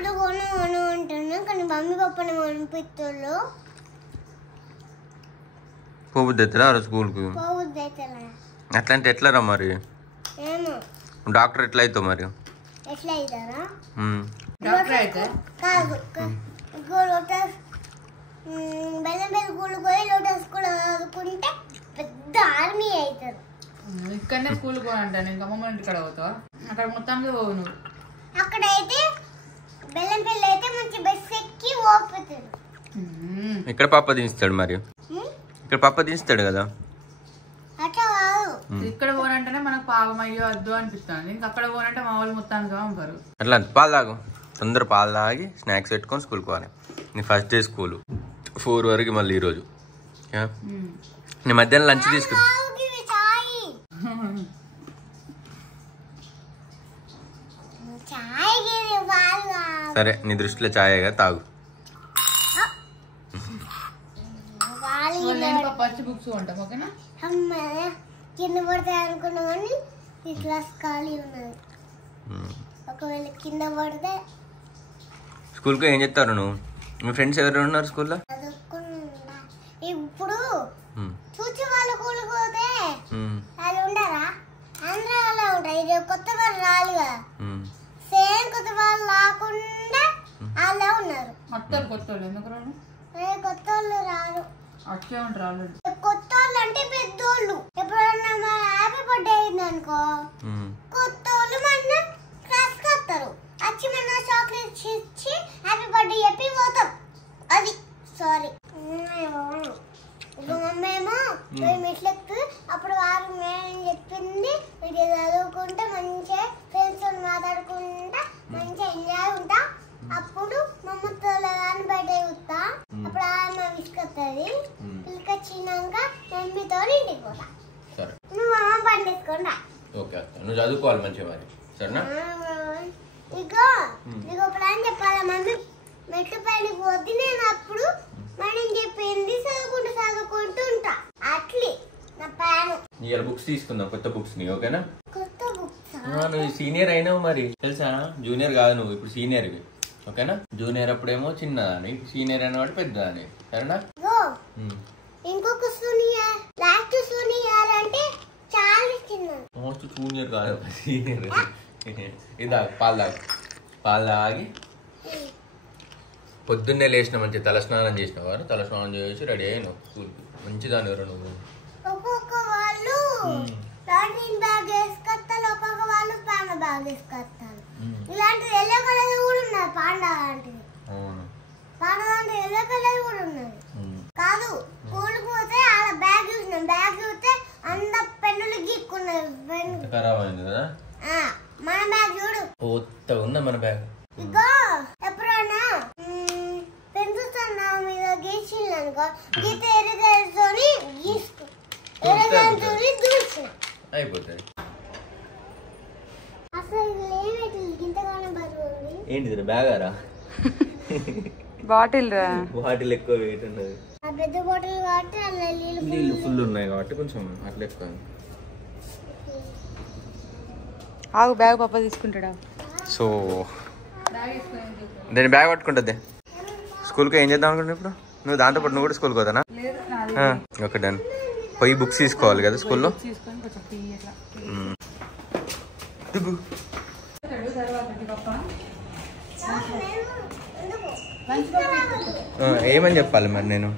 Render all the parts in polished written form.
కూడా కొను అంటున్నా కానీ మమ్మీ పప్పని పంపిస్తున్నారు. పోబుద్ది అవుతుందా ఆ రోజు స్కూల్కి? పోవద్దు అవుతుందా? అట్లా అంటే ఎట్లా రా మరి? ఏమో డాక్టర్ ఎట్లా అవుతావు మరి? ఎట్లా అవుతారా? డాక్టర్ అయితే కాదు లోటస్ బెల్లం స్కూల్ పోయి లోటస్ కూడా చదువుకుంటే పెద్ద ఆర్మీ అవుతారు. ఇక్కడనే స్కూల్ పోనంటాను, ఇంకా అమ్మమ్మ ఇంటి కాడ పోతావా? అక్కడ మొత్తానికి పోవు నువ్వు. అక్కడైతే బెల్లం పిల్ల అయితే మంచి బస్ ఎక్కి పోతాడు. ఇక్కడ పప్ప దించుతాడు మరి, ఇక్కడ పప్ప దించుతాడు కదా. అట్లా కాదు, ఇక్కడ పోనంటేనే మనకు పాపం అయ్యో వద్దు అనిపిస్తుంది. ఇంకా అక్కడ పోనంటే మా వాళ్ళు మొత్తానికి పంపారు. అట్లా పాలు తాగు, తొందర పాలు తాగి స్నాక్స్ పెట్టుకొని స్కూల్కి పోవాలి. నీ ఫస్ట్ డే స్కూల్ 4 వరకు మళ్ళీ ఈరోజు. నీ మధ్యాహ్నం లంచ్ తీసుకుని సరే, నీ దృష్టిలో ఛాయేగా తాగు. పచ్చి బుక్స్ ఉంటాం ఓకేనా? కింద పడతాయి అనుకున్నా కానీ ఈ క్లాస్ ఖాళీ ఉన్నది. ఒకవేళ కింద పడితే స్కూల్కి ఏం చెప్తారు నువ్వు? మీ ఫ్రెండ్స్ ఎవరు ఉన్నారు స్కూల్లో? ఇప్పుడు చూచి వాళ్ళు స్కూల్కి పోతే వాళ్ళు ఉండరా? అందరూ అలా ఉంటారు. ఇది కొత్త వాళ్ళు రాలు కదా, సేమ్ కొత్త వాళ్ళు రాకుండా అలా ఉన్నారు. మొత్తం కొత్త వాళ్ళు ఎందుకు రాను? కొత్త వాళ్ళు రారు, అట్లే ఉంటారు ఆల్రెడీ. కొత్త వాళ్ళు అంటే పెద్దోళ్ళు. ఎప్పుడన్నా మన హ్యాపీ బర్త్డే అయింది అనుకో, కొత్త వాళ్ళు మన క్లాస్కి వస్తారు, వచ్చి మన చాక్లెట్స్ ఇచ్చి హ్యాపీ బర్త్డే చెప్పి పోతాం. అది సారీ మమ్మేమో మెట్లెక్తు అప్పుడు వారు మేడం చెప్పింది వీడియో చదువుకుంటా మంచిగా ఫ్రెండ్స్ మాట్లాడుకుంటా మంచిగా ఎంజాయ్ ఉంటా. అప్పుడు మమ్మతో కానీ బయట చూస్తా, అప్పుడు ఆమె విసుకొస్తుంది. పిలికొచ్చినాక మమ్మీతో ఇంటికి పోతా. నువ్వు అమ్మ పండేసుకోండా. నువ్వు చదువుకోవాలి మంచిగా మరి, సరేనా? నీకు ప్లాన్ చెప్పాలా? మమ్మీ మెట్ల పైనకి పోతే నేను అప్పుడు మనం చెప్పింది చదువుకుంటూ ఉంటా. అట్లీ నా ప్లాన్. ఇవాళ బుక్స్ తీసుకుందాం, కొత్త బుక్స్ ని, ఓకేనా? కొత్త బుక్స్. నువ్వు సీనియర్ అయినావు మరి, తెలుసా? జూనియర్ కాదు నువ్వు, ఇప్పుడు సీనియర్వి, ఓకేనా? జూనియర్ అప్పుడేమో చిన్నదాని, సీనియర్ అయినవాడు పెద్దదాని, సరేనా? ఇంకొక సూనియర్, లాస్ట్ సూనియర్ అంటే చాలా చిన్నది. మోస్ట్ జూనియర్ కాదు, సీనియర్. ఇదా పాలు తాగి పొద్దున్నే లేచిన మంచి తలస్నానం చేసిన వారు, తలస్నానం చేసి రెడీ అయినావు స్కూల్కి. మంచిదాని ఎవరు నువ్వు. ఒక్కొక్క వాళ్ళు లాండ్రింగ్ బ్యాగ్ వేసుకొస్తారు, ఒక్కొక్క వాళ్ళు పాండా బ్యాగ్ వేసుకొస్తారు. ఇలాంటిది ఎల్లో కలర్ కూడా ఉన్నది, పాండా లాంటిది. పాండా లాంటి ఎల్లో కలర్ కూడా ఉన్నది. కాదు, స్కూల్కి పోతే అలా బ్యాగ్ చూసినాం, బ్యాగ్ చూస్తే అంత పెన్నులు గీక్కున్నది. ఖరాబ్ అయింది కదా మన బ్యాగ్ చూడు, కొత్తగా ఉందా మన బ్యాగ్. ఇగో ఎప్పుడన్నా పెన్సిల్స్ అన్న మీద గీసింది అనుకో, గీత ఎరగని గీస్తూ అయిపోతుంది. అసలు ఇంతగానో బరువు ఉంది. ఏంటిది బ్యాగారా? బాటిల్ రా, బాటిల్ ఎక్కువ వెయిట్ ఉన్నది. ఆ పెద్ద బాటిల్ కాబట్టి అలా నీళ్ళు ఫుల్ ఉన్నాయి కాబట్టి కొంచెం అట్లా ఎక్కువ. ఆగు, బ్యాగ్ పాప తీసుకుంటాడా? సో నేను బ్యాగ్ పట్టుకుంటుంది స్కూల్కి. ఏం చేద్దాం అనుకుంటున్నా ఇప్పుడు? నువ్వు దాంతో పాటు నువ్వు కూడా స్కూల్కి పోతానా? Okay done. పోయి బుక్స్ తీసుకోవాలి కదా స్కూల్లో. ఏమని చెప్పాలి మరి నేను?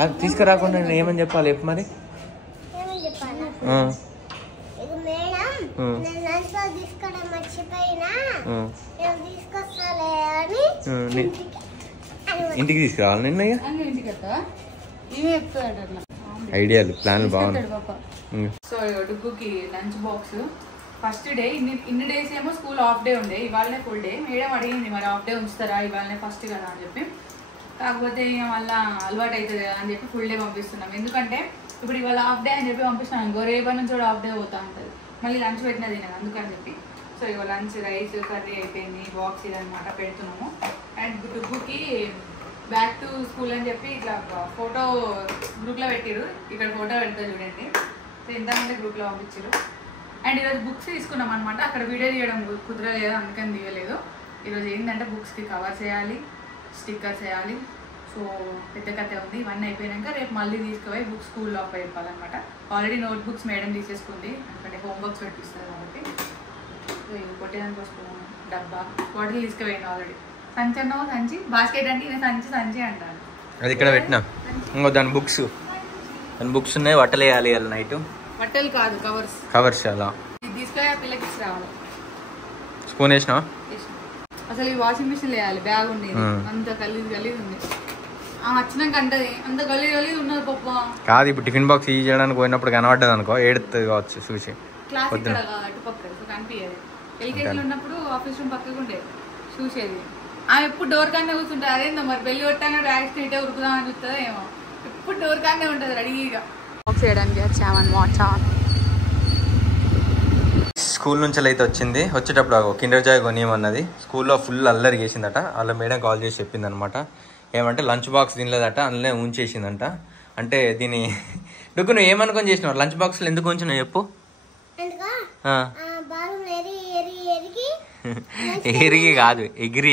అది తీసుకురాకుండా నేను ఏమని చెప్పాలి చెప్పు మరి. ఇంటికి తీసుకురావాలి నిన్న. ఐడియాలు ప్లాన్లు బాగున్నాయి. సో డుగ్గుకి లంచ్ బాక్స్ ఫస్ట్ డే. ఇన్ని డేస్ ఏమో స్కూల్ హాఫ్ డే ఉండే, ఇవాళనే ఫుల్ డే. మేడం అడిగింది మరి హాఫ్ డే ఉంచుతారా, ఇవాళనే ఫస్ట్ కదా అని చెప్పి. కాకపోతే ఇక మళ్ళీ అలవాటు అవుతుంది కదా అని చెప్పి ఫుల్ డే పంపిస్తున్నాం. ఎందుకంటే ఇప్పుడు ఇవాళ హాఫ్ డే అని చెప్పి పంపిస్తున్నాను ఇంకో రేపటి నుంచి కూడా హాఫ్ డే పోతా ఉంటుంది, మళ్ళీ లంచ్ పెట్టినా తినదు అందుకని చెప్పి. సో ఇవాళ లంచ్ రైస్ కర్రీ అయిపోయింది, బాక్స్ ఇదనమాట పెడుతున్నాము. అండ్ డుగ్గుకి బ్యాక్ టు స్కూల్ అని చెప్పి ఇట్లా ఫోటో గ్రూప్లో పెట్టిరు. ఇక్కడ ఫోటో పెడతా చూడండి. సో ఇంతమంది గ్రూప్లో పంపించారు. అండ్ ఈరోజు బుక్స్ తీసుకున్నాం అనమాట. అక్కడ వీడియో తీయడం కుదరలేదు, అందుకని తీయలేదు. ఈరోజు ఏంటంటే బుక్స్కి కవర్ చేయాలి, స్టిక్కర్స్ వేయాలి. సో పెద్ద కథ ఉంది. ఇవన్నీ అయిపోయాక రేపు మళ్ళీ తీసుకుపోయి బుక్స్ స్కూల్లో అప్ప చెప్పాలన్నమాట. ఆల్రెడీ నోట్ బుక్స్ మేడం తీసేసుకుంది, ఎందుకంటే హోంవర్క్స్ పెట్టిస్తారు కాబట్టి. సో కొట్టేదానికి వస్తున్నాను. డబ్బా బాటిల్ తీసుకుపోయింది ఆల్రెడీ. సంచి అన్నావు, సంచి బాస్కెట్ అంటే నేను సంచి అంటాను. అది ఇక్కడ పెట్టినా. ఇంకో దాని బుక్స్ ఉన్నాయి. బట్టలు వేయాలి అలా నైట్. బట్టలు కాదు, కవర్స్ అలా తీసుకుపోయి ఆ పిల్లకి ఇచ్చి రావాలి. స్పూన్ వేసినా. అసలు ఈ వాషింగ్ మిషన్ వేయాలి. బ్యాగ్ ఉండేది అంత గలీజ్ ఉంది. వచ్చినాక అంటది అంత గలీజ్ ఉన్నది పప్ప. కాదు ఇప్పుడు టిఫిన్ బాక్స్ ఈ చేయడానికి పోయినప్పుడు కనబడ్డది అనుకో, ఏడుతుంది కావచ్చు చూసి. క్లాస్ ఇక్కడ అటు పక్క కనిపించేది. ఎల్కేజీలో ఉన్నప్పుడు ఆఫీస్ రూమ్ పక్కకు ఉండేది, చూసేది. ఆమె ఎప్పుడు డోర్ కానే కూర్చుంటుంది. అదేందో మరి బెల్లి కొట్టాక ర్యాక్స్ ఇటే ఉరుకుదామని చూస్తుందో ఏమో. ఎప్పుడు డోర్ కానే ఉంటుంది రెడీగా. బాక్స్ చేయడానికి వచ్చామన్నమాట. స్కూల్ నుంచి అయితే వచ్చింది. వచ్చేటప్పుడు కిండర్ జాయ్ కొనియమన్నది. స్కూల్లో ఫుల్ అల్లరి చేసిందట. వాళ్ళ మేడం కాల్ చేసి చెప్పింది అనమాట. ఏమంటే లంచ్ బాక్స్ తినలేదట, అందులో ఉంచేసిందంట. అంటే దీని డుగ్గు నువ్వు ఏమనుకొని చేసినావు? లంచ్ బాక్స్లో ఎందుకు ఉంచినావు చెప్పు. ఎగిరి కాదు, ఎగిరి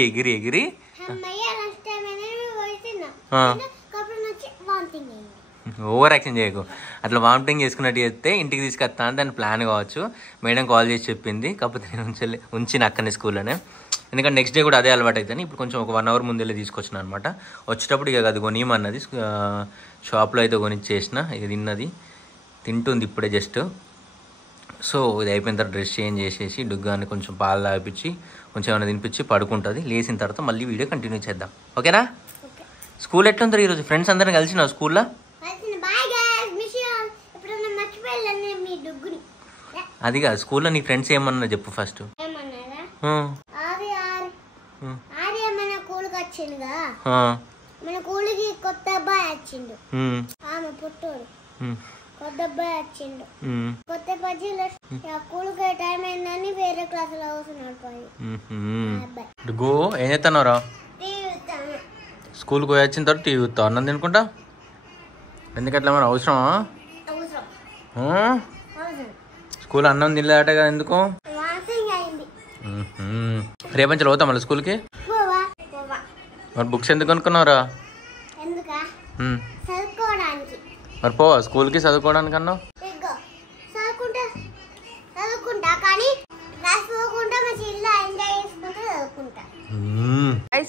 ఓవర్ యాక్షన్ చేయకు. అట్లా వామిటింగ్ చేసుకున్నట్టు చేస్తే ఇంటికి తీసుకొస్తాను దాని ప్లాన్ కావచ్చు. మేడం కాల్ చేసి చెప్పింది. కాకపోతే నేను ఉంచిన అక్కనే స్కూల్లోనే, ఎందుకంటే నెక్స్ట్ డే కూడా అదే అలవాటు అవుతుంది. ఇప్పుడు కొంచెం ఒక 1 hour ముందే తీసుకొచ్చిన అనమాట. వచ్చేటప్పుడు ఇక అది కొనియమన్నది. షాప్లో అయితే కొనిచ్చేసిన. ఇక తింటుంది ఇప్పుడే జస్ట్. సో ఇది అయిపోయిన తర్వాత డ్రెస్ చేంజ్ చేసేసి డుగ్గాన్ని కొంచెం పాలు తాగిపించి కొంచెం ఏమైనా తినిపించి పడుకుంటుంది. లేచిన తర్వాత మళ్ళీ వీడియో కంటిన్యూ చేద్దాం, ఓకేనా? స్కూల్ ఎట్లుంటారు ఈరోజు? ఫ్రెండ్స్ అందరిని కలిసినావు స్కూల్లో? అది కాదు, స్కూల్లో నీ ఫ్రెండ్స్ ఏమన్నా చెప్పు ఫస్ట్. మన కూలికి కొత్త అబ్బాయి వచ్చిండు, ఆమె పుట్టోడు కొత్త అబ్బాయి వచ్చిండు. కొత్త పజ్జీలో కూలికి టైం అయిందని వేరే క్లాస్ లో కూర్చున్నాడు. గో ఏం చేస్తున్నారా? స్కూల్కి పోయి వచ్చిన తర్వాత టీవీ చూస్తావు, అన్నం తినుకుంటా. ఎందుకట్లా మరి అవసరమా? స్కూల్ అన్నం తినలేదట కదా, ఎందుకు? రేపంచి పోతాం మళ్ళీ స్కూల్కి. మరి బుక్స్ ఎందుకు కొనుక్కున్నావురా? మరి పోవా స్కూల్కి చదువుకోవడానికి అన్నావు?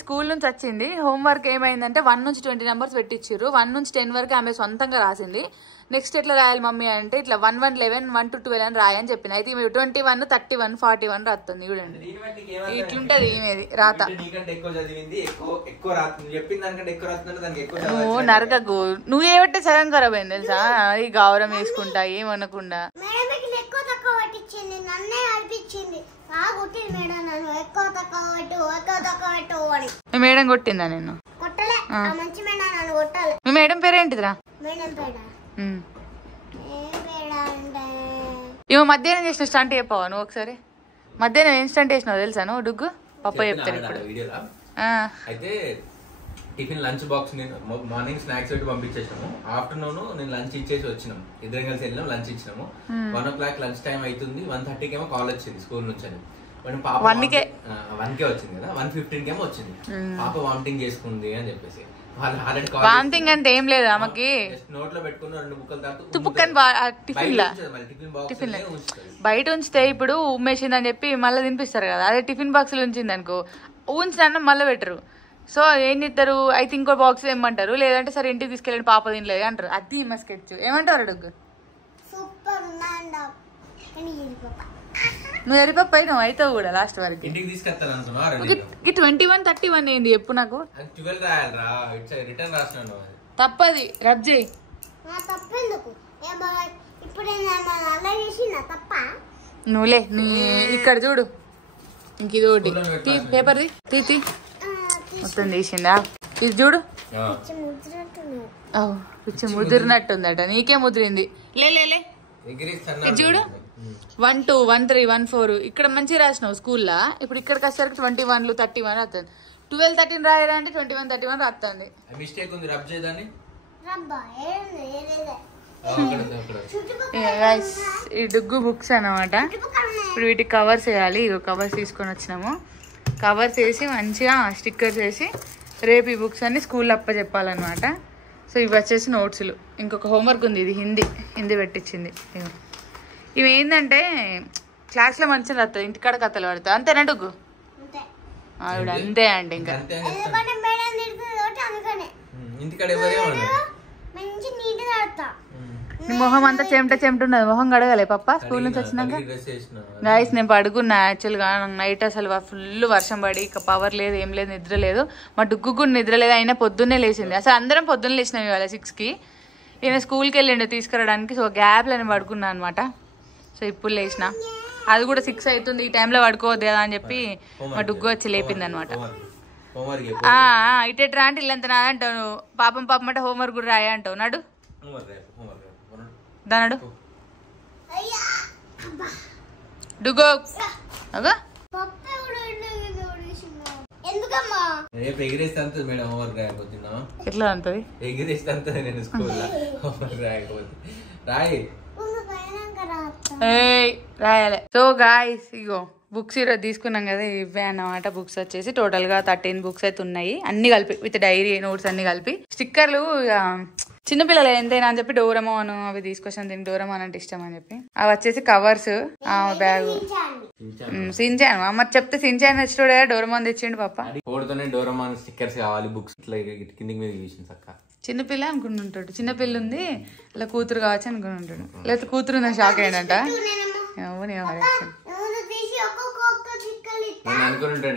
స్కూల్ నుంచి వచ్చింది. హోంవర్క్ ఏమైందంటే 1 నుంచి 20 numbers పెట్టించారు. 1 నుంచి 10 వరకు ఆమె సొంతంగా రాసింది. నెక్స్ట్ ఎట్లా రాయాలి మమ్మీ అంటే ఇట్లా 1, 1, 11, 1 to 12 అని రాయని చెప్పింది. అయితే 21, 31, 41 రాస్తుంది. చూడండి ఇట్లుంటది ఈమెది రాత. నువ్వు నరకకు, నువ్వు ఏమంటే సగం ఖరాబ్ అయింది తెలుసా? అది గౌరవం వేసుకుంటా ఏమనకుండా. మీ మేడం కొట్టిందా నేను? మీ మేడం పేరేంటిదిరా? ఇవి మధ్యాహ్నం చేసిన స్టంట్ చెప్పావా నువ్వు ఒకసారి? మధ్యాహ్నం ఏం స్టంట్ చేసినావు తెలుసా నువ్వు? డుగ్గు పప్ప చెప్తాడు ఇప్పుడు. అయితే టిఫిన్ లంచ్ బాక్స్ నేను మార్నింగ్ స్నాక్స్ పెట్టి పంపించేసాము. ఆఫ్టర్నూన్ నేను లంచ్ ఇచ్చేసి వచ్చినాం. ఇద్దరం కలిసి వెళ్ళినాం, లంచ్ ఇచ్చినాము. 1 o'clock లంచ్ టైం అవుతుంది. 1:30 ఏమో కాల్ వచ్చింది స్కూల్ నుంచి అని. 1కే వచ్చింది కదా, 1:15 ఏమో వచ్చింది. పాప వామిటింగ్ చేసుకుంది అని చెప్పేసి. వామిటింగ్ అంటే ఏం లేదు ఆమెకి, నోట్లో పెట్టుకున్న 2 ముక్కలు దాకా తుప్పుకొని టిఫిన్ బయట ఉంచితే ఇప్పుడు ఉమ్మేసిందని చెప్పి మళ్ళీ తినిపిస్తారు కదా. అదే టిఫిన్ బాక్స్ లో ఉంచింది అనుకో, ఉంచిన అన్నం మళ్ళీ పెట్టరు. సో ఏం చేస్తారు, అయితే ఇంకో బాక్స్ ఏమంటారు, లేదంటే సరే ఇంటికి తీసుకెళ్ళండి పాప తినలేదు అంటారు. అది మా స్కెచ్. ఏమంటారు అడుగు? నువ్వు ఎరిపప్పు అయినావు, అవుతావు కూడా లాస్ట్ వరకు. 21, 31 ఏంది చెప్పు నాకు? తప్పది రబ్ చేయి. నువ్వులే ఇక్కడ చూడు. ఇంక ఇది ఒకటి పేపర్ది తీ మొత్తం తీసిందా? ఇది చూడు, పిచ్చి ముదిరినట్టుందట. నీకే ముదిరింది. లే ఇది చూడు, 1, 2, 1, 3, 1, 4 ఇక్కడ మంచిగా రాసినావు స్కూల్లో. ఇప్పుడు ఇక్కడికి వచ్చేసరికి 21, 31 రాస్తుంది. 12, 13 రాయరా అంటే 21, 31 రాస్తుంది. ఈ డుగ్గు బుక్స్ అన్నమాట. ఇప్పుడు వీటికి కవర్స్ వేయాలి. ఇగో కవర్స్ తీసుకొని వచ్చినాము. కవర్స్ వేసి మంచిగా స్టిక్కర్స్ వేసి రేపు ఈ బుక్స్ అన్ని స్కూల్లో అప్పచెప్పాలన్నమాట. సో ఇవి వచ్చేసి నోట్స్లు. ఇంకొక హోంవర్క్ ఉంది, ఇది హిందీ పెట్టించింది. ఇవి ఏంటంటే క్లాస్లో మంచిగా రాస్తుంది, ఇంటికాడ కథలు పడుతుంది. అంతేనా డుగ్గు? ఆవిడ అంతే అండి. ఇంకా మొహం అంతా చెమట ఉన్నది. మొహం కడగలే పప్ప స్కూల్ నుంచి వచ్చినాక? గైస్ నేను పడుకున్నా. యాక్చువల్గా నైట్ అసలు ఫుల్ వర్షం పడి ఇక పవర్ లేదు, ఏం లేదు, నిద్ర లేదు. మా డుగ్గు కూడా నిద్ర లేదు, అయినా పొద్దున్నే లేచింది. అసలు అందరం పొద్దున్న లేచినాం ఇవాళ 6కి. ఈయన స్కూల్కి వెళ్ళిండు తీసుకురావడానికి. సో గ్యాప్లో నేను పడుకున్నా అనమాట. సో ఇప్పుడు లేచిన, అది కూడా 6 అవుతుంది, ఈ టైంలో పడుకోవద్దు కదా అని చెప్పి మా డుగ్గు వచ్చి లేపింది అనమాట. ఇటెట్రా అంటే ఇల్లంత నాది అంటావు నువ్వు. పాపం పాపం అంటే హోంవర్క్ కూడా రాయా అంటావు. నాడు దానాడు డుగో అగా ఎట్లా అంటది రాయాలి. సో గాయ్స్ ఇగో బుక్స్ ఈరోజు తీసుకున్నాం కదా, ఇవే అన్నమాట. బుక్స్ వచ్చేసి టోటల్ గా 13 బుక్స్ అయితే ఉన్నాయి, అన్ని కలిపి విత్ డైరీ నోట్స్ అన్ని కలిపి. స్టిక్కర్లు చిన్నపిల్లలు ఎంతైనా అని చెప్పి డోరమోన్ అవి తీసుకొచ్చాను. దీనికి డోరమోన్ అంటే ఇష్టం అని చెప్పి. అవి వచ్చేసి కవర్స్, బ్యాగ్ సించాను. అమ్మ చెప్తే సించాను తెచ్చుడే, డోరమోన్ తెచ్చిండు పప్ప. డోరమోన్ స్టిక్కర్స్ కావాలి బుక్స్ కిందికి మీద చిన్నపిల్ల అనుకుంటుంటాడు. చిన్నపిల్ల ఉంది ఇలా కూతురు కావచ్చు అనుకుంటుంటాడు. లేకపోతే కూతురు ఉందని షాక్ అయ్యాడంట.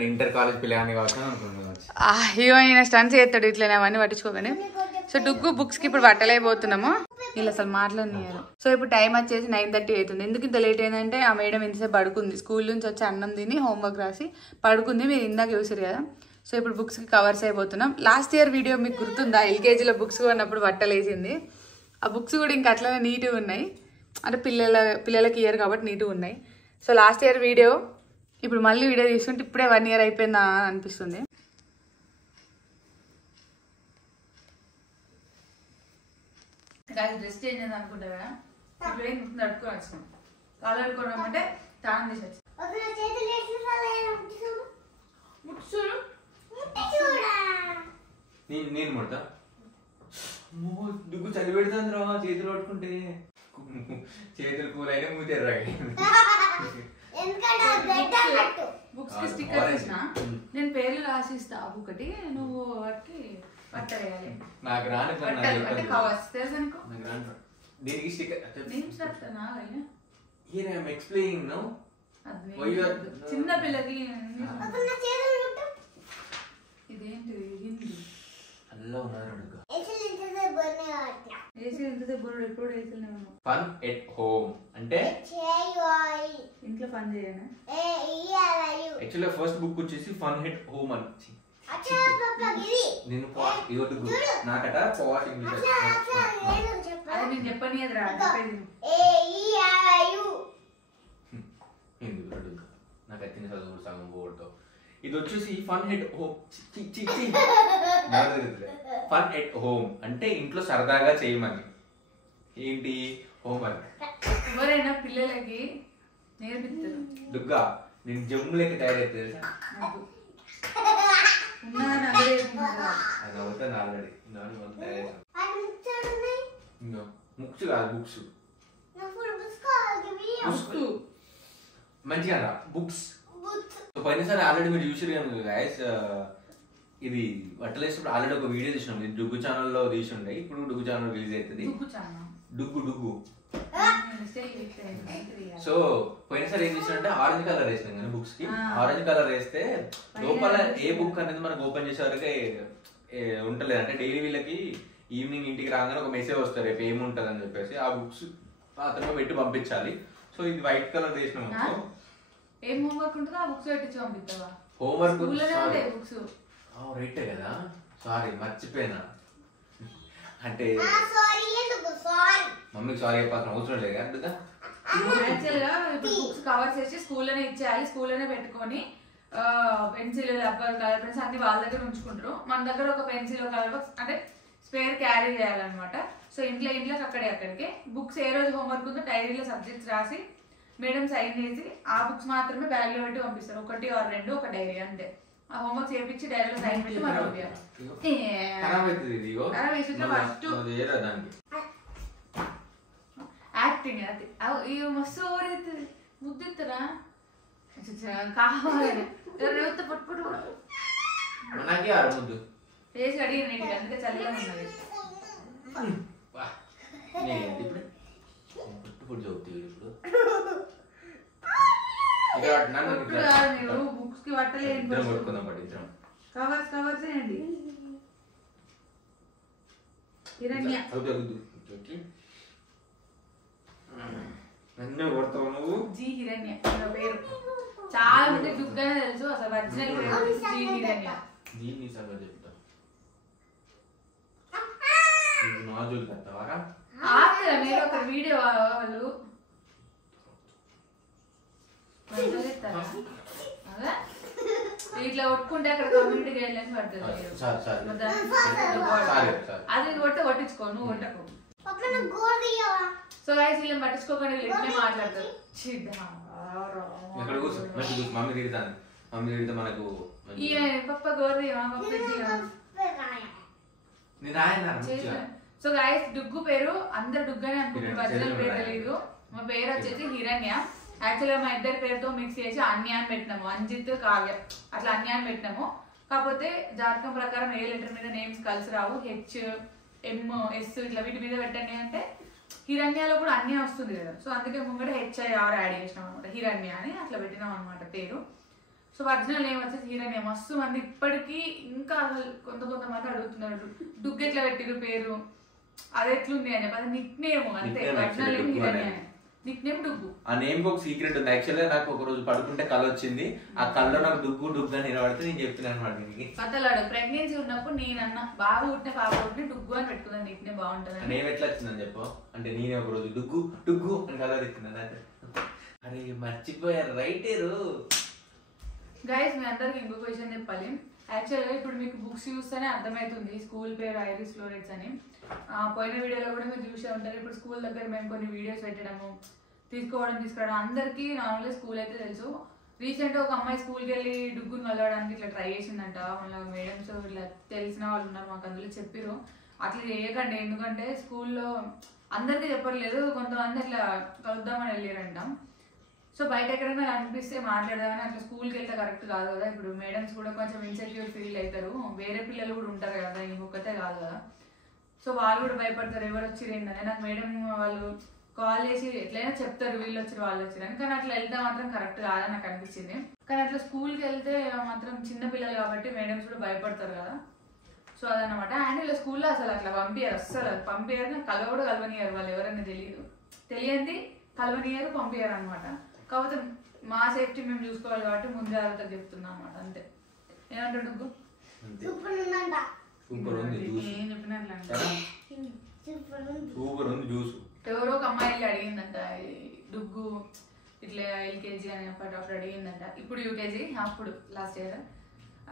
ఇంటర్ కాలేజ్ పిల్లగాని కావచ్చు అనుకుంటున్నాను. ఈయన స్టన్స్ చేస్తాడు ఇట్లా, అవన్నీ పట్టించుకోగానే. సో డుగ్గు బుక్స్ కి ఇప్పుడు పట్టలేకపోతున్నాము, వీళ్ళు అసలు మాట్లాడనియారు. సో ఇప్పుడు టైం వచ్చేసి 9:30 అవుతుంది. ఎందుకు ఇంత లేట్ అయిందంటే ఆ మేడం ఇంతసేపు పడుకుంది. స్కూల్ నుంచి వచ్చి అన్నం తిని హోంవర్క్ రాసి పడుకుంది. మీరు ఇందాక చూసారు కదా. సో ఇప్పుడు బుక్స్ కి కవర్స్ అయిపోతున్నాం. లాస్ట్ ఇయర్ వీడియో మీకు గుర్తుందా? ఎల్కేజీలో బుక్స్ కొన్నప్పుడు బట్టలేసింది. ఆ బుక్స్ కూడా ఇంకా అట్లనే నీట్గా ఉన్నాయి, అంటే పిల్లలకి ఇయర్ కాబట్టి నీట్గా ఉన్నాయి. సో లాస్ట్ ఇయర్ వీడియో ఇప్పుడు మళ్ళీ వీడియో తీసుకుంటే ఇప్పుడే 1 year అయిపోయిందా అనిపిస్తుంది. డ్రెస్ చేంజ్ అయింది అనుకుంటా కదా, నడుపుకొని వచ్చినాం. కాలు అడుకోవడం అంటే తాను తీసి నేను ముడతా. దుగ్గు చలి పెడుతుంది రా, చేతులు పట్టుకుంటే చేతులు కూల్ అయినా మూతేర్రాయి. బుక్స్ కి స్టిక్కర్ వేసిన నేను పేర్లు రాసిస్తా. ఒకటి నువ్వు వాటికి పట్టేయాలి. నాకు రాని కవర్స్ తెలుసు అనుకో. దీనికి స్టిక్కర్ నేమ్స్ రాస్తానా? Explaining now. చిన్న పిల్లకి ఇదేంటి హిందీ అల్లో ఉన్నారు. ఫన్ ఎట్ హోమ్ అంటే ఇంట్లో పని చేయను. యాక్చువల్లీ ఫస్ట్ బుక్ వచ్చేసి ఫన్ ఎట్ హోమ్ అని. నేను నాకట పాట్ ఇంగ్లీష్ నేను చెప్పని నాకు వచ్చిన చదువు సగం పోవడంతో. ఇది వచ్చేసి fun at home. Fun at home అంటే ఇంట్లో సరదాగా చేయమని. ఏంటి హోంవర్క్ ఎవరైనా పిల్లలకి నేర్పిస్తారు. దుగ్గా నేను జమ్ము లెక్క తయారైతే తెలుసా? అది అవుతుంది ఆల్రెడీ. బుక్స్ కాదు, బుక్స్ మంచిగా రా బుక్స్. పోయినసారి ఆల్రెడీ మీరు చూసారు కదా గైస్, ఇది బట్టలేసినప్పుడు ఆల్రెడీ ఒక వీడియో తీసినాం. ఇది డుగ్గు ఛానల్లో తీసి ఉండే. ఇప్పుడు డుగ్గు ఛానల్ రిలీజ్ అవుతుంది. డుగ్గు సో పోయినసారి ఏం చేసినంటే ఆరెంజ్ కలర్ వేసినాం కానీ బుక్స్ కి. ఆరెంజ్ కలర్ వేస్తే లోపల ఏ బుక్ అనేది మనకు ఓపెన్ చేసే వరకు ఉంటలేదు. అంటే డైలీ వీళ్ళకి ఈవినింగ్ ఇంటికి రాగానే ఒక మెసేజ్ వస్తారు రేపు ఏముంటది అని చెప్పేసి. ఆ బుక్స్ అతను పెట్టి పంపించాలి. సో ఇది వైట్ కలర్ వేసినాం. ఏం హోంవర్క్ ఉంటుందో ఆ బుక్స్ పెట్టించి పంపిస్తావా? హోంవర్క్ బుక్స్ రైటే కదా, సారీ మర్చిపోయినా. అంటే మమ్మీకి సారీ చెప్పాల్సిన అవసరం లేదు కదా. యాక్చువల్ గా బుక్స్ కవర్స్ చేసి స్కూల్లోనే ఇచ్చేయాలి. స్కూల్లోనే పెట్టుకొని పెన్సిల్ రబ్బర్ కలర్ పెన్స్ అన్ని వాళ్ళ దగ్గర ఉంచుకుంటారు. మన దగ్గర ఒక పెన్సిల్ కలర్ బాక్స్ అంటే స్పేర్ క్యారీ చేయాలన్నమాట. సో ఇంట్లోకి అక్కడికి బుక్స్ ఏ రోజు హోంవర్క్ ఉందో డైరీలో సబ్జెక్ట్స్ రాసి మేడం సైన్ చేసి ఆ బుక్స్ మాత్రమే బ్యాగ్లో పెట్టి పంపిస్తారు. 1 or 2 ఒక డైరీ అంతే. ఆ హోంవర్క్ చేయించి డైరీలో సైన్ పెట్టి మనం ఫస్ట్ యాక్టింగ్ అది ఇవి మస్తు ఓరైతుంది. ముద్దుతారా కావాలి పట్టుకుంటూ వేసి అడిగిన నీటికి అందుకే చల్లగా ఉన్నది. బుక్స్ కి పట్టలేదు. కవర్స్ చేయండి. హిరణ్య జీ హిరణ్య పేరు చాలా మంది దుగ్గానే తెలుసు. అసలు ఒరిజినల్ పేరు జీ హిరణ్య. మీరు ఒక వీడియో వాళ్ళు ఇట్లా కొట్టుకుంటే అక్కడ కమ్యూనిటీ గైడ్ లైన్స్ పడుతుంది. అది కొట్టించుకో, నువ్వు కొట్టకు. సో గైస్ వీళ్ళని పట్టించుకోకుండా ఇట్లే మాట్లాడతారు. పప్ప గోర్దియా సో గైస్ డుగ్గు పేరు అందరు డుగ్గనే అనుకుంటారు. ఒరిజినల్ పేరు తెలియదు. మా పేరు వచ్చేసి హిరణ్య. యాక్చువల్గా మా ఇద్దరి పేరుతో మిక్స్ చేసి అన్య అని పెట్టినాము. అంజిత్ కావ్య అట్లా అన్య అని పెట్టినాము. కాకపోతే జాతకం ప్రకారం ఏ లెటర్ మీద నేమ్స్ కలిసి రావు. హెచ్, ఎం, ఎస్ ఇట్లా వీటి మీద పెట్టండి అంటే హిరణ్యాలో కూడా అన్య వస్తుంది కదా. సో అందుకే ముంగట HIR యాడ్ చేసినాం అనమాట. హిరణ్య అని అట్లా పెట్టినాం అనమాట పేరు. సో ఒరిజినల్ నేమ్ వచ్చేసి హిరణ్య. మస్తు మంది ఇప్పటికీ ఇంకా కొంతమంది అడుగుతున్నారు డుగ్గు ఎట్లా పెట్టిరు పేరు, అది ఎట్లుంది అని చెప్పి. అది నిక్ నేమ్ అంతే. ఒరిజినల్ నేమ్ హిరణ్య, నిక్ నేమ్ డుగ్గు. ఆ నేమ్ కి ఒక సీక్రెట్ ఉంది. యాక్చువల్గా నాకు ఒక రోజు పడుకుంటే కళ వచ్చింది. ఆ కళ్ళలో నాకు డుగ్గు అని నిలబడితే నేను చెప్తున్నాను అనమాట. కథలాడు ప్రెగ్నెన్సీ ఉన్నప్పుడు నేనన్నా బాబు పుట్టిన పాప పుట్టిన డుగ్గు అని పెట్టుకున్నాను. నిక్ నేమ్ బాగుంటుంది. నేమ్ ఎట్లా వచ్చిందని చెప్పు అంటే నేనే ఒక రోజు డుగ్గు అని కళ ఎత్తున్నాను. అరే మర్చిపోయారు రైటేరు. గైస్ మీ అందరికి ఇంకొక విషయం చెప్పాలి. యాక్చువల్గా ఇప్పుడు మీకు బుక్స్ చూస్తేనే అర్థమవుతుంది స్కూల్ పేరు ఐరిస్ ఫ్లోరెట్స్ అని. పోయిన వీడియోలో కూడా మీరు చూసే ఉంటారు. ఇప్పుడు స్కూల్ దగ్గర మేము కొన్ని వీడియోస్ పెట్టడము, తీసుకురావడం అందరికీ నార్మల్గా స్కూల్ అయితే తెలుసు. రీసెంట్గా ఒక అమ్మాయి స్కూల్కి వెళ్ళి డుగ్గుని కలవడానికి ఇట్లా ట్రై చేసిందంట. వాళ్ళ మేడమ్స్ ఇట్లా తెలిసిన వాళ్ళు ఉన్నారు మాకు, అందులో చెప్పిరు అట్లా చేయకండి. ఎందుకంటే స్కూల్లో అందరికీ చెప్పట్లేదు, కొంతమంది అట్లా కలుద్దామని వెళ్ళారంట. సో బయట ఎక్కడైనా అనిపిస్తే మాట్లాడదామని అట్లా స్కూల్కి వెళ్తే కరెక్ట్ కాదు కదా. ఇప్పుడు మేడమ్స్ కూడా కొంచెం ఇన్సెక్యూర్ ఫీల్ అవుతారు. వేరే పిల్లలు కూడా ఉంటారు కదా, ఇంకొకతే కాదు కదా. సో వాళ్ళు కూడా భయపడతారు ఎవరు వచ్చిరు ఏంటనే. నాకు మేడం వాళ్ళు కాల్ చేసి ఎట్లయినా చెప్తారు వీళ్ళు వచ్చారు వాళ్ళు వచ్చారని. కానీ అట్లా వెళ్తే మాత్రం కరెక్ట్ కాదని నాకు అనిపించింది. కానీ అట్లా స్కూల్కి వెళ్తే మాత్రం చిన్న పిల్లలు కాబట్టి మేడమ్స్ కూడా భయపడతారు కదా. సో అదనమాట. అండ్ వీళ్ళ స్కూల్లో అసలు అట్లా పంపించారు, అస్సలు పంపించారు. కలవ కూడా కలవనియారు, వాళ్ళు ఎవరైనా తెలియంది కలవనియారు, పంపించారు అనమాట. కాకపోతే మా సేఫ్టీ మేము చూసుకోవాలి కాబట్టి ముందే జాగ్రత్త చెప్తున్నాం అనమాట. అంతే. ఏమంటాడు డుగ్గు? ఎవరో ఒక అమ్మాయి అడిగిందంట డుగ్గు ఇట్లా LKG అని అప్పుడు అడిగిందంట. ఇప్పుడు UKG, అప్పుడు లాస్ట్ ఇయర్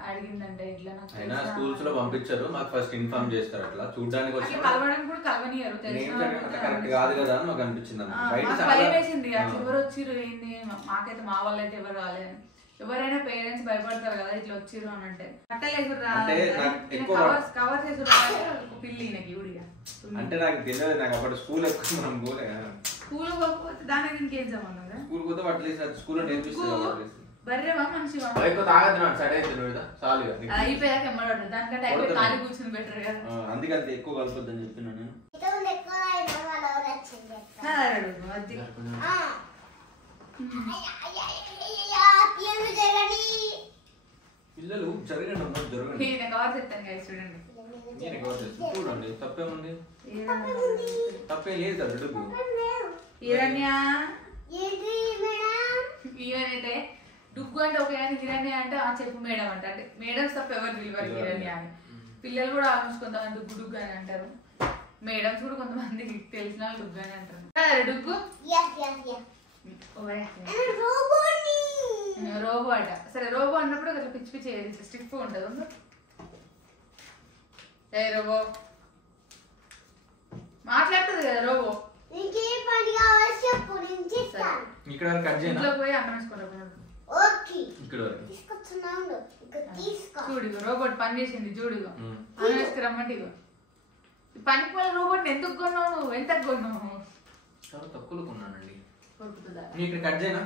అడిగిందంటే ఇట్లా నాకు స్కూల్స్ లో పంపించారు. మాకు ఫస్ట్ ఇన్ఫార్మ్ చేస్తారు. అట్లా చూడడానికి వచ్చి కలవడానికి కూడా కలవనియరు. కరెక్ట్ కాదు కదా అని మాకు అనిపించింది. భయమేసింది అట్లా ఎవరు వచ్చిర్రు ఏంది. మాకైతే మా వాళ్ళు అయితే ఎవరు రాలేదని. ఎవరైనా పేరెంట్స్ భయపడతారు కదా ఇట్లా వచ్చిర్రు అని అంటే. కవర్ చేసి పిల్లి అంటే నాకు తెలియదు. నాకు అప్పుడు స్కూల్ ఎక్కువ మనం పోలే. స్కూల్ పోకపోతే దానికి ఇంకేం సంబంధం కదా. స్కూల్ పోతే అట్లీస్ట్ స్కూల్లో నేర్పిస్తారు. బర్రెవా మనిషివా అయిపోయాక ఎమ్మడదు. దానికంటే అయిపోయి ఖాళీ కూర్చొని బెటర్ కదా. అందుకంటే ఎక్కువ కలపొద్దని చెప్పినా నేను. పిల్లలు జరగండి. కవర్ చెప్తాను కదా చూడండి. చూడండి తప్పేముంది, తప్పే లేదు కదా. హిరణ్య ఈవెనైతే డుగ్గు అంటే ఒక హిరణ్య అంటే చెప్పు మేడం అంటే మేడమ్స్ తప్ప ఎవరు పిలవరు హిరణ్య అని. పిల్లలు కూడా ఆల్మోస్ట్ కొంతమంది డుగ్గు డుగ్గు అని అంటారు. మేడమ్స్ కూడా కొంతమంది తెలిసిన డుగ్గు అని అంటారు. డుగ్గు రోబో అట. సరే రోబో అన్నప్పుడు అట్లా పిచ్చి పిచ్చి స్టిఫ్ ఉంటుంది. ఏ రోబో ఇక్కడ వరకు కట్ చేయనా? ఇంట్లో పోయి అన్నం వేసుకోరా. ఓకే ఇక్కడ వరకు తీసుకొచ్చున్నాను. ఇక తీసుకో. చూడు రోబోట్ పని చేసింది చూడు. అన్నం వేసుకురమ్మంటే ఇగో పనికి మళ్ళీ రోబోట్ ఎందుకు కొన్నావు నువ్వు? ఎంత కొన్నావు? చాలా తక్కువ కొన్నానండి. కొరుకుతుందా? నేను ఇక్కడ కట్ చేయనా?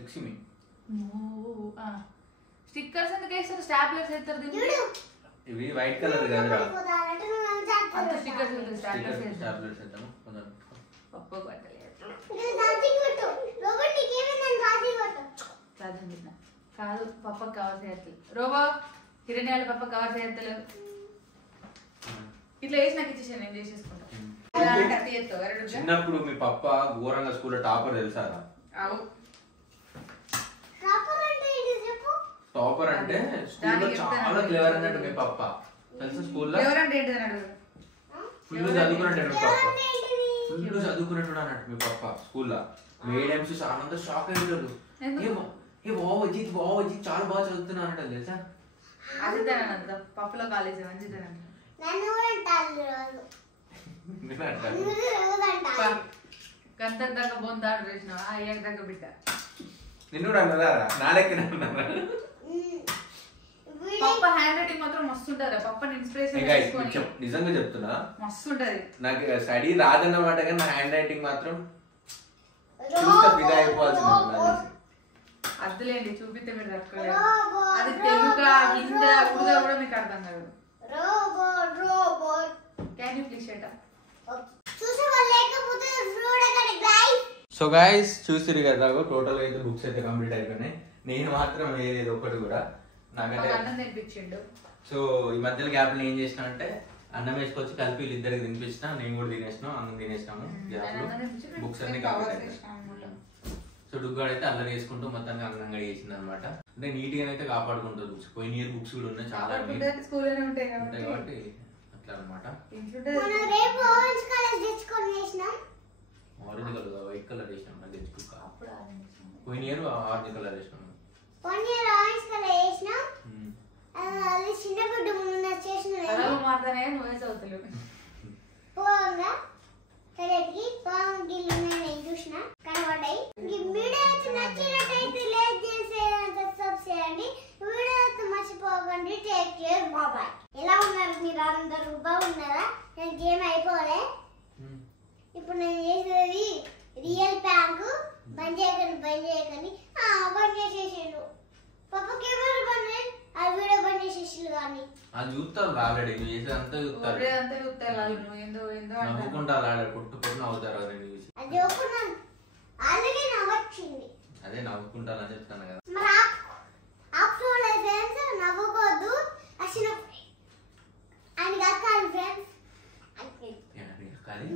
Excuse me. స్టిక్కర్స్ ఎందుకు వేస్తారు? స్టాప్లర్స్ వేస్తారు దీనికి. ఇవి వైట్ కలర్ కదరా. అంత స్టిక్కర్స్ వేస్తారు. స్టాప్లర్స్ వేస్తారు. టాబ్లెట్స్ వేద్దాము. పప్పు పట్టలేదు. కాదు పప్పకు కవర్ చేయట్లేదు. రోబో హిరణ్యాల పప్ప కవర్ చేయట్లేదు. ఇట్లా వేసి నాకు ఇచ్చేసాను, నేను చేసేసుకుంటాను. చిన్నప్పుడు మీ పప్ప ఘోరంగా స్కూల్లో టాపర్ తెలుసారా? టాపర్ అంటే స్కూల్లో చాలా క్లెవర్ అన్నట్టు మీ పప్ప తెలుసా? స్కూల్లో ఫుల్ చదువుకున్నట్టు మీ పప్ప. ఫుల్ చదువుకున్నట్టు అన్నట్టు మీ పప్ప స్కూల్లో. మేడమ్స్ చాలా షాక్ అయ్యారు. బావజీ చాలా బాగా చదువుతున్నా అంటారు తెలుసా? అది పప్పులో కాలేజ్ మంచిదన గంట దాకా బొందాడు వేసినావా? అయ్యాక దగ్గర బిడ్డ నిన్ను కూడా అన్నదారా? నా లెక్కనే అన్నారా? పప్ప హ్యాండ్ రైటింగ్ మాత్రం మస్తు ఉంటది. పప్పని ఇన్స్పిరేషన్ నిజంగా చెప్తున్నా మస్తు ఉంటది. నాకు స్టడీ రాదన్నమాట కానీ నా హ్యాండ్ రైటింగ్ మాత్రం చూస్తే ఫిదా అయిపోవాల్సింది. అర్థలేండి చూపిస్తే మీరు తట్టుకోలేదు. అది తెలుగా హిందీ ఉర్దూ కూడా మీకు అర్థం కాదు. Can you please shut up? So guys చూసిరు కదా, టోటల్ అయితే బుక్స్ అయితే కంప్లీట్ అయిపోయినాయి. నేను మాత్రం వేరేది ఒకటి కూడా నాకంటే అన్నం తినిపించిండు. సో ఈ మధ్యలో గ్యాప్ లో ఏం చేసిన అంటే అన్నం వేసుకొచ్చి కలిపి వీళ్ళిద్దరికి తినిపించిన, నేను కూడా తినేసినాం, అన్నం తినేసినాము. గ్యాప్ లో బుక్స్ అన్ని కంప్లీట్ అయిపోయినాయి. సో డుగ్గాడు అయితే అల్లరి వేసుకుంటూ మొత్తానికి అందంగా చేసింది అనమాట. అంటే నీట్ గా అయితే కాపాడుకుంటుంది బుక్స్. పోయిన ఇయర్ బుక్స్ కూడా ఉన్నాయి చాలా ఉంటాయి కాబట్టి అట్లా అనమాట. ఆరెంజ్ కలర్ వైట్ కలర్ వేసినాం మళ్ళీ తెచ్చుకుక్క. పోయిన ఇయర్ ఆరెంజ్ కలర్ వేసినాం. ఎలా ఉన్నారు మీరు అందరూ? బాగున్నారా? నేను గేమ్ అయిపోలే. ఇప్పుడు నేను చేసేది రియల్ ప్యాంక్. బంద్ చేయకండి బంద్ చేసేసాడు. పాప కెమెరా బంద్ ఆ వీడియో బంద్ చేసేసాడు. కానీ అది చూస్తారు ఆల్రెడీ, నువ్వు చేసేదంతా చూస్తారు. నవ్వుకుంటా ఆల్రెడీ పుట్టు నవ్వుతారు రెండు చూసి. అది ఆల్రెడీ నవ్వొచ్చింది. అదే నవ్వుకుంటానని చెప్తాను కదా. మరి ఫ్రెండ్స్ నవ్వుకోవద్దు. అసలు ఆయన కాదు ఫ్రెండ్స్ కానీ